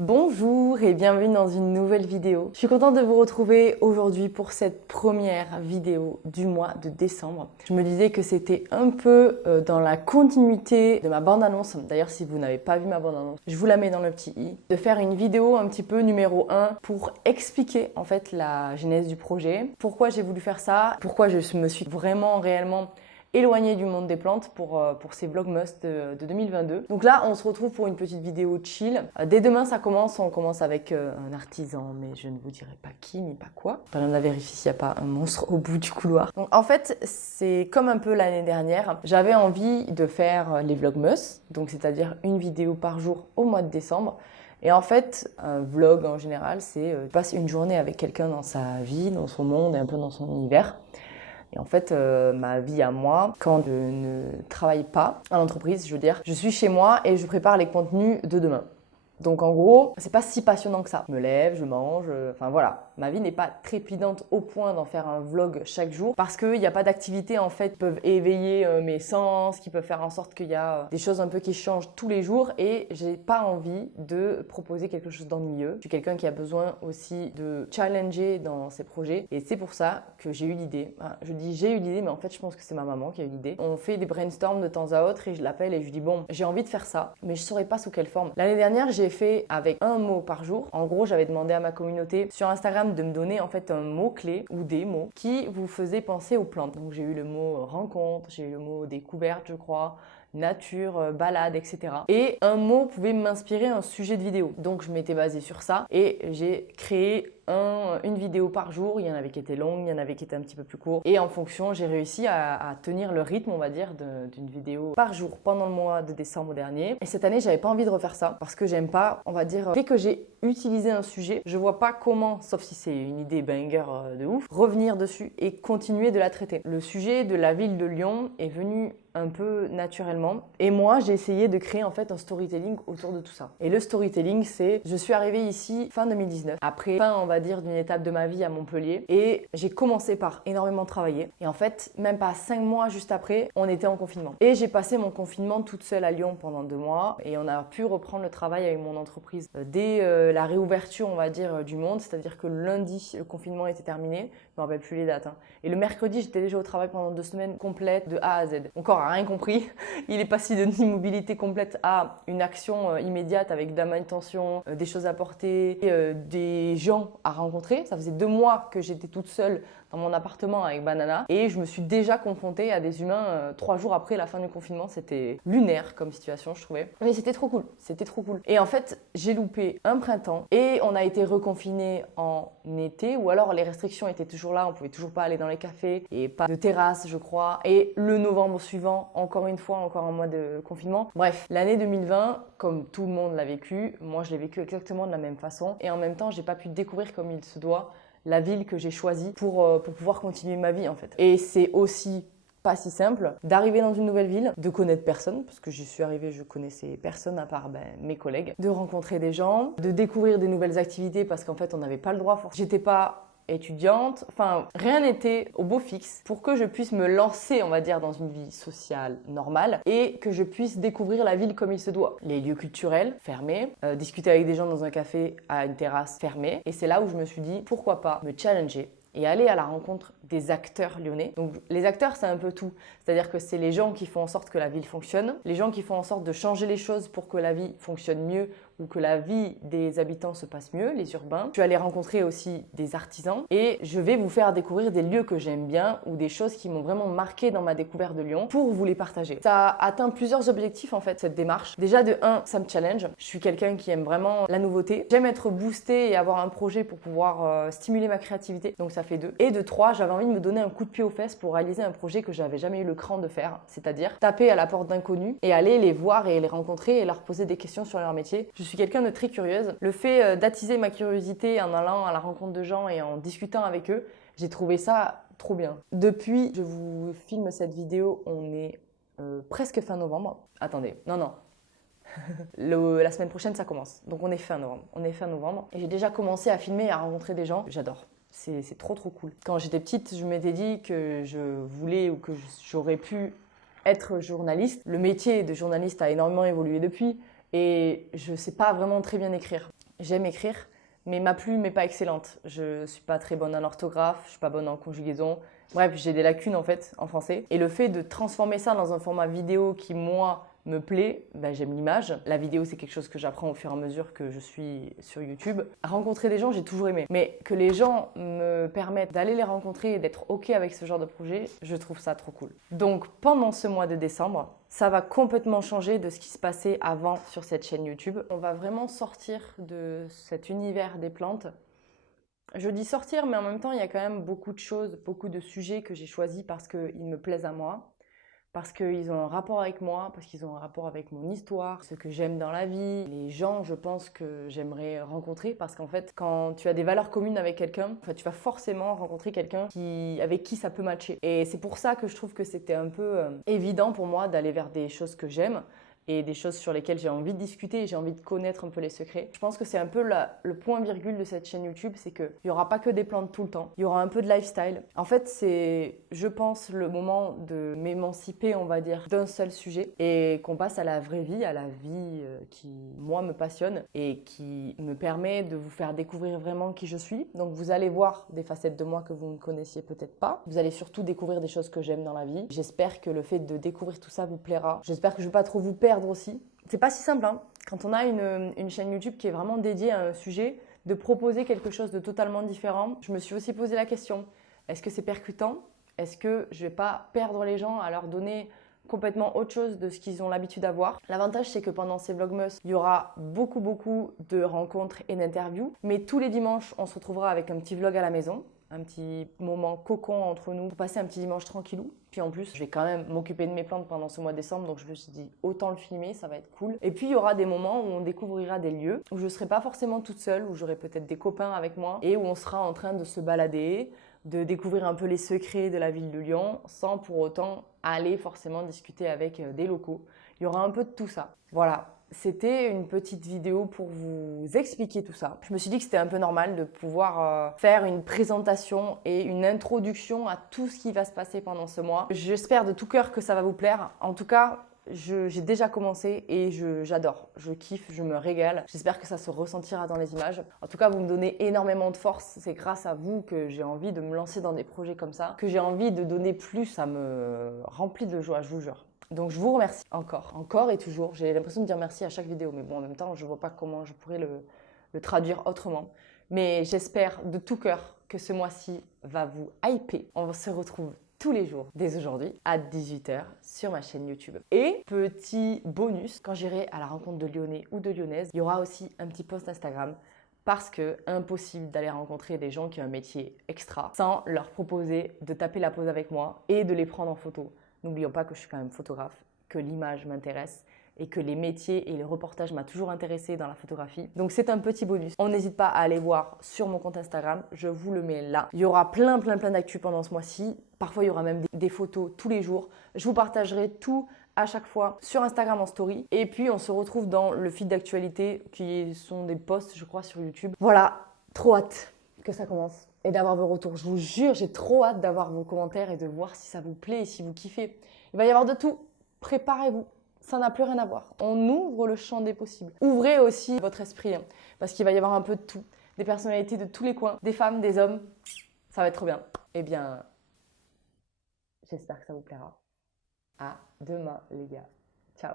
Bonjour et bienvenue dans une nouvelle vidéo. Je suis contente de vous retrouver aujourd'hui pour cette première vidéo du mois de décembre. Je me disais que c'était un peu dans la continuité de ma bande-annonce. D'ailleurs, si vous n'avez pas vu ma bande-annonce, je vous la mets dans le petit i. De faire une vidéo un petit peu numéro 1 pour expliquer en fait la genèse du projet. Pourquoi j'ai voulu faire ça, pourquoi je me suis vraiment réellement éloigné du monde des plantes pour ces vlogmas de 2022. Donc là, on se retrouve pour une petite vidéo chill. Dès demain, ça commence. On commence avec un artisan, mais je ne vous dirai pas qui ni pas quoi. On a vérifié s'il n'y a pas un monstre au bout du couloir. Donc en fait, c'est comme un peu l'année dernière. J'avais envie de faire les vlogmas, donc c'est-à-dire une vidéo par jour au mois de décembre. Et en fait, un vlog en général, c'est passer une journée avec quelqu'un dans sa vie, dans son monde et un peu dans son univers. Et en fait, ma vie à moi, quand je ne travaille pas à l'entreprise, je veux dire, je suis chez moi et je prépare les contenus de demain. Donc en gros, c'est pas si passionnant que ça. Je me lève, je mange, enfin voilà. Ma vie n'est pas trépidante au point d'en faire un vlog chaque jour parce qu'il n'y a pas d'activités en fait qui peuvent éveiller mes sens, qui peuvent faire en sorte qu'il y a des choses un peu qui changent tous les jours et j'ai pas envie de proposer quelque chose d'ennuyeux. Je suis quelqu'un qui a besoin aussi de challenger dans ses projets et c'est pour ça que j'ai eu l'idée. Je dis j'ai eu l'idée, mais en fait je pense que c'est ma maman qui a eu l'idée. On fait des brainstorms de temps à autre et je l'appelle et je lui dis bon, j'ai envie de faire ça, mais je saurais pas sous quelle forme. L'année dernière, j'ai fait avec un mot par jour. En gros, j'avais demandé à ma communauté sur Instagram de me donner en fait un mot-clé ou des mots qui vous faisaient penser aux plantes. Donc j'ai eu le mot rencontre, j'ai eu le mot découverte, je crois, nature, balade, etc. Et un mot pouvait m'inspirer un sujet de vidéo. Donc je m'étais basée sur ça et j'ai créé une vidéo par jour. Il y en avait qui étaient longues, il y en avait qui étaient un petit peu plus courtes. Et en fonction, j'ai réussi à tenir le rythme, on va dire, d'une vidéo par jour pendant le mois de décembre dernier. Et cette année, j'avais pas envie de refaire ça parce que j'aime pas, on va dire, dès que j'ai utilisé un sujet, je vois pas comment, sauf si c'est une idée banger de ouf, revenir dessus et continuer de la traiter. Le sujet de la ville de Lyon est venu un peu naturellement. Et moi, j'ai essayé de créer en fait un storytelling autour de tout ça. Et le storytelling, c'est, je suis arrivée ici fin 2019, après fin, on va dire, d'une étape de ma vie à Montpellier. Et j'ai commencé par énormément travailler. Et en fait, même pas 5 mois juste après, on était en confinement. Et j'ai passé mon confinement toute seule à Lyon pendant 2 mois. Et on a pu reprendre le travail avec mon entreprise dès la réouverture, on va dire, du monde. C'est-à-dire que le lundi, le confinement était terminé. Je me rappelle plus les dates. Et le mercredi, j'étais déjà au travail pendant 2 semaines complètes de A à Z. Encore rien compris. Il est passé d'une immobilité complète à une action immédiate avec de la manutention, des choses à porter, des gens à rencontrer. Ça faisait 2 mois que j'étais toute seule dans mon appartement avec Banana et je me suis déjà confrontée à des humains 3 jours après la fin du confinement. C'était lunaire comme situation, je trouvais. Mais c'était trop cool, c'était trop cool. Et en fait, j'ai loupé un printemps et on a été reconfinés en été ou alors les restrictions étaient toujours là, on pouvait toujours pas aller dans les cafés et pas de terrasse, je crois. Et le novembre suivant, encore une fois, encore un mois de confinement. Bref, l'année 2020, comme tout le monde l'a vécu, moi je l'ai vécu exactement de la même façon et en même temps, j'ai pas pu découvrir comme il se doit la ville que j'ai choisie pour pouvoir continuer ma vie en fait. Et c'est aussi pas si simple d'arriver dans une nouvelle ville, de connaître personne, parce que j'y suis arrivée, je connaissais personne à part mes collègues, de rencontrer des gens, de découvrir des nouvelles activités parce qu'en fait on n'avait pas le droit, j'étais pas étudiante, enfin rien n'était au beau fixe pour que je puisse me lancer, on va dire, dans une vie sociale normale et que je puisse découvrir la ville comme il se doit. Les lieux culturels fermés, discuter avec des gens dans un café à une terrasse fermée et c'est là où je me suis dit pourquoi pas me challenger et aller à la rencontre des acteurs lyonnais. Donc les acteurs, c'est un peu tout. C'est-à-dire que c'est les gens qui font en sorte que la ville fonctionne, les gens qui font en sorte de changer les choses pour que la vie fonctionne mieux ou que la vie des habitants se passe mieux, les urbains. Je suis allée rencontrer aussi des artisans et je vais vous faire découvrir des lieux que j'aime bien ou des choses qui m'ont vraiment marqué dans ma découverte de Lyon pour vous les partager. Ça atteint plusieurs objectifs en fait, cette démarche. Déjà de 1, ça me challenge. Je suis quelqu'un qui aime vraiment la nouveauté. J'aime être boostée et avoir un projet pour pouvoir stimuler ma créativité, donc ça fait 2. Et de 3, j'avais envie de me donner un coup de pied aux fesses pour réaliser un projet que j'avais jamais eu le cran de faire, c'est-à-dire taper à la porte d'inconnus et aller les voir et les rencontrer et leur poser des questions sur leur métier. Je suis quelqu'un de très curieuse. Le fait d'attiser ma curiosité en allant à la rencontre de gens et en discutant avec eux, j'ai trouvé ça trop bien. Depuis, je vous filme cette vidéo, on est presque fin novembre. Attendez, non. La semaine prochaine, ça commence. Donc on est fin novembre. On est fin novembre. Et j'ai déjà commencé à filmer et à rencontrer des gens. J'adore. C'est trop cool. Quand j'étais petite, je m'étais dit que je voulais ou que j'aurais pu être journaliste. Le métier de journaliste a énormément évolué depuis et je sais pas vraiment très bien écrire. J'aime écrire, mais ma plume n'est pas excellente. Je suis pas très bonne en orthographe, je suis pas bonne en conjugaison. Bref, j'ai des lacunes en fait en français. Et le fait de transformer ça dans un format vidéo qui, moi, me plaît, ben, j'aime l'image. La vidéo, c'est quelque chose que j'apprends au fur et à mesure que je suis sur YouTube. Rencontrer des gens, j'ai toujours aimé. Mais que les gens me permettent d'aller les rencontrer et d'être OK avec ce genre de projet, je trouve ça trop cool. Donc, pendant ce mois de décembre, ça va complètement changer de ce qui se passait avant sur cette chaîne YouTube. On va vraiment sortir de cet univers des plantes. Je dis sortir, mais en même temps, il y a quand même beaucoup de choses, beaucoup de sujets que j'ai choisis parce qu'ils me plaisent à moi, parce qu'ils ont un rapport avec moi, parce qu'ils ont un rapport avec mon histoire, ce que j'aime dans la vie, les gens, je pense, que j'aimerais rencontrer, parce qu'en fait, quand tu as des valeurs communes avec quelqu'un, tu vas forcément rencontrer quelqu'un avec qui ça peut matcher. Et c'est pour ça que je trouve que c'était un peu évident pour moi d'aller vers des choses que j'aime, et des choses sur lesquelles j'ai envie de discuter et j'ai envie de connaître un peu les secrets. Je pense que c'est un peu le point virgule de cette chaîne YouTube, c'est qu'il n'y aura pas que des plantes tout le temps, il y aura un peu de lifestyle. En fait, c'est, je pense, le moment de m'émanciper, on va dire, d'un seul sujet et qu'on passe à la vraie vie, à la vie qui, moi, me passionne et qui me permet de vous faire découvrir vraiment qui je suis. Donc, vous allez voir des facettes de moi que vous ne connaissiez peut-être pas. Vous allez surtout découvrir des choses que j'aime dans la vie. J'espère que le fait de découvrir tout ça vous plaira. J'espère que je ne vais pas trop vous perdre aussi. C'est pas si simple, hein. Quand on a une chaîne YouTube qui est vraiment dédiée à un sujet, de proposer quelque chose de totalement différent. Je me suis aussi posé la question, est-ce que c'est percutant? Est-ce que je vais pas perdre les gens à leur donner complètement autre chose de ce qu'ils ont l'habitude d'avoir? L'avantage, c'est que pendant ces Vlogmas, il y aura beaucoup de rencontres et d'interviews. Mais tous les dimanches, on se retrouvera avec un petit vlog à la maison. Un petit moment cocon entre nous pour passer un petit dimanche tranquillou. Puis en plus, je vais quand même m'occuper de mes plantes pendant ce mois de décembre, donc je me suis dit autant le filmer, ça va être cool. Et puis il y aura des moments où on découvrira des lieux où je ne serai pas forcément toute seule, où j'aurai peut-être des copains avec moi et où on sera en train de se balader, de découvrir un peu les secrets de la ville de Lyon sans pour autant aller forcément discuter avec des locaux. Il y aura un peu de tout ça. Voilà. C'était une petite vidéo pour vous expliquer tout ça. Je me suis dit que c'était un peu normal de pouvoir faire une présentation et une introduction à tout ce qui va se passer pendant ce mois. J'espère de tout cœur que ça va vous plaire. En tout cas, j'ai déjà commencé et j'adore. Je kiffe, je me régale. J'espère que ça se ressentira dans les images. En tout cas, vous me donnez énormément de force. C'est grâce à vous que j'ai envie de me lancer dans des projets comme ça, que j'ai envie de donner plus. Ça me remplit de joie, je vous jure. Donc je vous remercie encore et toujours. J'ai l'impression de dire merci à chaque vidéo, mais bon, en même temps, je ne vois pas comment je pourrais le traduire autrement. Mais j'espère de tout cœur que ce mois-ci va vous hyper. On se retrouve tous les jours, dès aujourd'hui, à 18 h sur ma chaîne YouTube. Et petit bonus, quand j'irai à la rencontre de Lyonnais ou de Lyonnaises, il y aura aussi un petit post Instagram parce que impossible d'aller rencontrer des gens qui ont un métier extra sans leur proposer de taper la pause avec moi et de les prendre en photo. N'oublions pas que je suis quand même photographe, que l'image m'intéresse et que les métiers et les reportages m'ont toujours intéressé dans la photographie. Donc c'est un petit bonus. On n'hésite pas à aller voir sur mon compte Instagram, je vous le mets là. Il y aura plein d'actu pendant ce mois-ci. Parfois, il y aura même des photos tous les jours. Je vous partagerai tout à chaque fois sur Instagram en story. Et puis, on se retrouve dans le feed d'actualité qui sont des posts, je crois, sur YouTube. Voilà, trop hâte que ça commence et d'avoir vos retours. Je vous jure, j'ai trop hâte d'avoir vos commentaires et de voir si ça vous plaît et si vous kiffez. Il va y avoir de tout. Préparez-vous. Ça n'a plus rien à voir. On ouvre le champ des possibles. Ouvrez aussi votre esprit, hein, parce qu'il va y avoir un peu de tout. Des personnalités de tous les coins, des femmes, des hommes. Ça va être trop bien. Eh bien, j'espère que ça vous plaira. À demain, les gars. Ciao.